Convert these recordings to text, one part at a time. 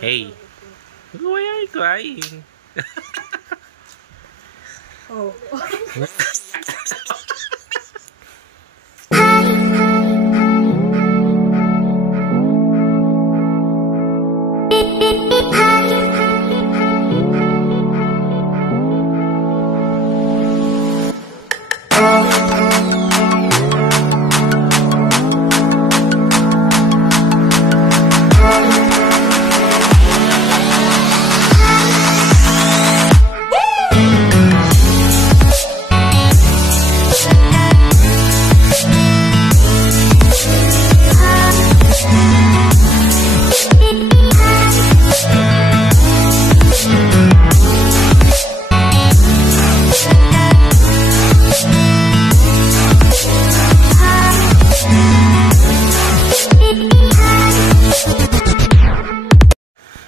Hey, why are you crying? Oh.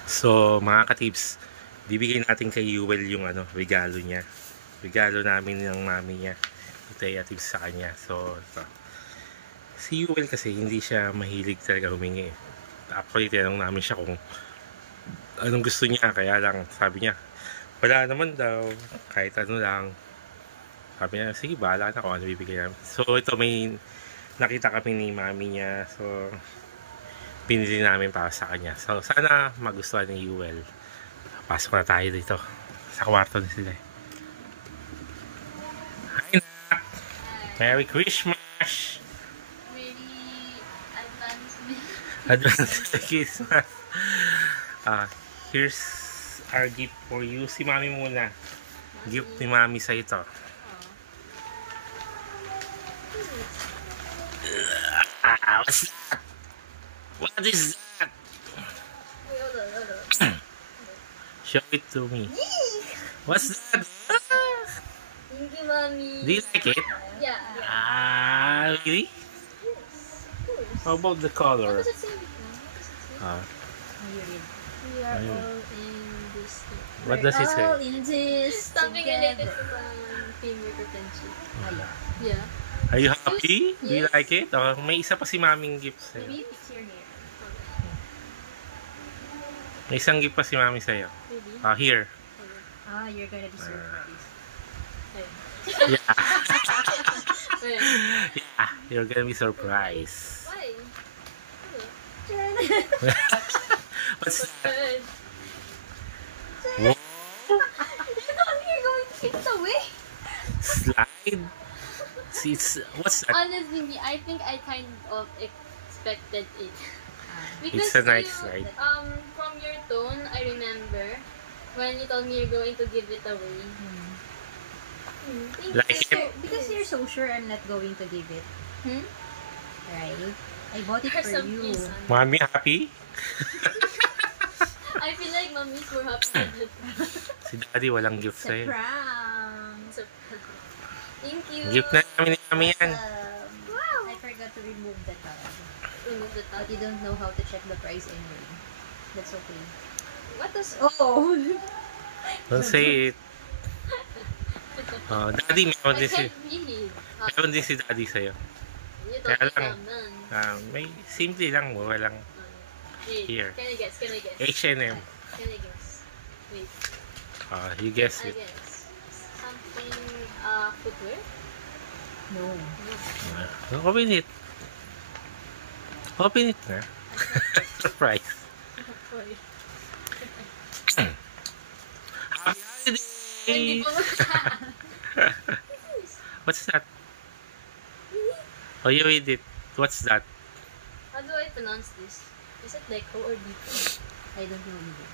So, mga ka-tips, bibigyan natin kay Yuel yung regalo niya. Regalo namin ng mami niya. Ito ay tips sa kanya. So, ito. Si Yuel kasi hindi siya mahilig talaga humingi. Actually, tinanong namin siya kung anong gusto niya. Kaya lang, sabi niya, wala naman daw. Kahit ano lang. Sabi niya, sige, bahala na kung ano bibigyan namin. So, ito may nakita kami ni mami niya. So, pinili namin para sa kanya. So, sana magustuhan ni Yuel. Pasok na tayo dito. Sa kwarto na sila. Hi, Nak! Merry Christmas! Very advanced. Advance Christmas. Here's our gift for you. Si Mami muna. Gift ni Mami sa ito. What's that? What is that? Show it to me. What's that? Thank you, Mommy. Do you like it? Yeah. Really? How about the color? What does it say? We are Ayun. all in this. What does it say? All in this Something related together. to teamwork or friendship. Ayun. Yeah. Are you happy? Do you Yes. like it? Oh, may isa pa si Maming gift sa'yo. Maybe fix your hair. May isang gift pa si Mami sa'yo. Really? Here. Ah, you're gonna be surprised. Yeah. Wait. Yeah. You're gonna be surprised. Why? What's that? Good. Whoa. You thought you were going to give it away? Slide? What's that? Honestly, I think I kind of expected it. It's a nice you, slide. From your tone, I remember when you told me you're going to give it away. Thank Like you. it? Because you're so sure I'm not going to give it, Hmm? right? I bought it For for some you. reason. Mami happy? I feel like mommy's more happy than Si Daddy walang gift It's a sa'yo. prank. Thank you. Gift na namin ni Mami yan. Wow. I forgot to remove the tag. Remove the But tag. you don't know how to check the price anyway. That's okay. What does... Oh! Don't say it. Daddy, meron I din si... can't read. Meron din si Daddy sa'yo. You Kaya told me lang. naman. May simple lang, mura lang. Wait, Here. Can I guess? Can I guess? H&M. Can I guess? Wait. You guess I it. guess. Something, footwear? No. Open it. Open it na. Surprise. Sorry. Happy Hindi holidays! ko What's that? Oh, you read it. What's that? How do I pronounce this? Is it Deco or Deco? I don't know either.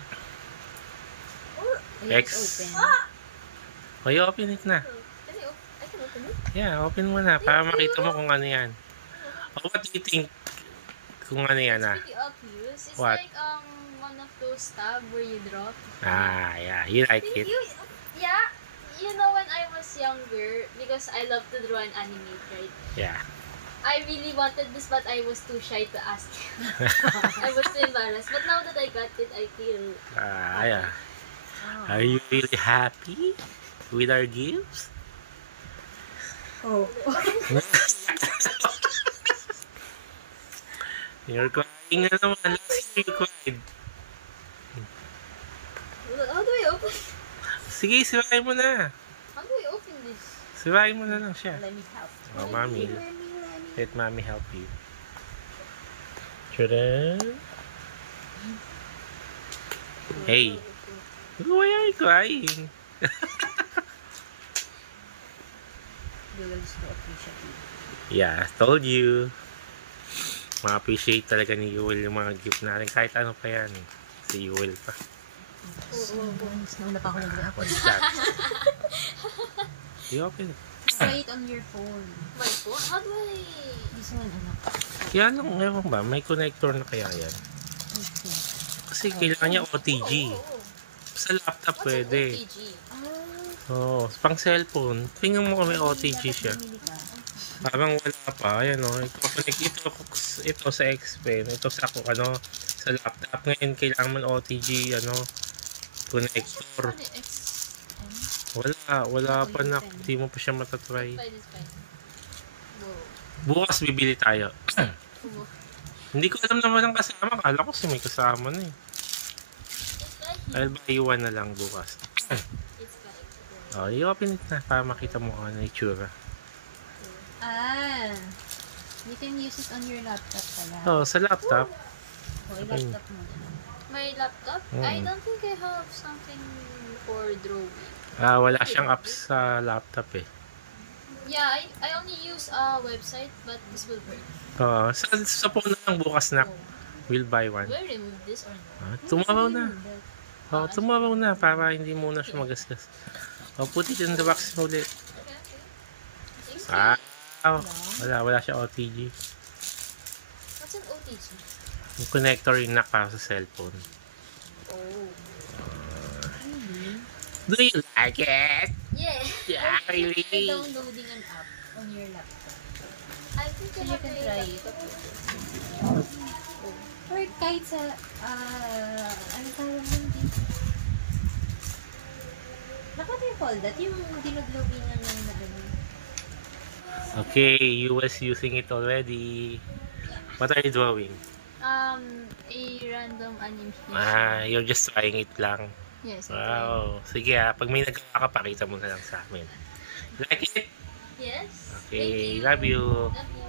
Or... I X. just open. Oh, you open it na. I can open it? Yeah, open mo na para makita mo kung ano yan. Oh, what do you think? Kung ano yan It's pretty obvious. It's What? like one of those tab where you draw. Yeah. You like it? Yeah. You know when I was younger, because I love to draw and animate, right? Yeah. I really wanted this, but I was too shy to ask. I was too embarrassed. But now that I got it, I feel... Yeah. Are you really happy with our gifts? Oh. You're crying na naman. Last year you cried. open? Sige, sirain mo na. How do I open this? Sirain mo na lang siya. Let me help. Oh, mommy. Let me. Let mommy help you. Tadaan. Hey. Why are you crying? You will just appreciate it. Yeah, I told you. Ma-appreciate talaga ni Yuel yung mga gift natin. Kahit ano pa yan. Si Yuel pa. Nauna pa ako nag-react. What's that? You open it. Try it on your phone. My phone? How do I... This one, anak. Kaya lang, ewan ba, may connector na kaya yan? Okay. Kasi kailangan niya OTG. Oh. Sa laptop What's pwede. an OTG? Oo, pang cellphone. Tingnan mo kung may OTG siya. Bumili ka. Parang wala pa. Ayan o. Ito sa X-Pen. Ito sa sa laptop. Ngayon kailangan man OTG connector. Wala pa na. Hindi mo pa siya matatry. Fine, it's fine. Whoa. Bukas bibili tayo. Whoa. Hindi ko alam naman ang kasama. Kala ko may kasama na eh. It's fine. I'll buy you one na lang bukas. It's fine. Oh, i-open it na para makita mo kung ano yung itsura. Ah. You can use it on your laptop pala. Oh, sa laptop. Laptop mo. My laptop? I don't think I have something for drawing. Wala siyang apps sa laptop eh. Yeah, I only use a website, but this will work. Sa phone na lang bukas na. Oh. We'll buy one. Do I remove this or not? Tomorrow na. Tomorrow na para hindi muna siya magasgas. Put it in the box ulit. Okay, okay. Thank you. Wala siya OTG. What's an OTG? Yung connector yung para sa cellphone. Oh. Do you like it? Yeah. Yeah, really? Try downloading an app on your laptop. I think So I you have can a try it. laptop. Or kahit sa, ano tawag nun dito? What do you call that? Yung dinodlobingan lang na ano. Okay, you was using it already. What are you drawing? A random animation. You're just trying it lang. Yes. Wow. Sige pag may nagawa ka, pakita mo na lang sa amin. Like it? Yes. Okay, Thank you. love you. Love you.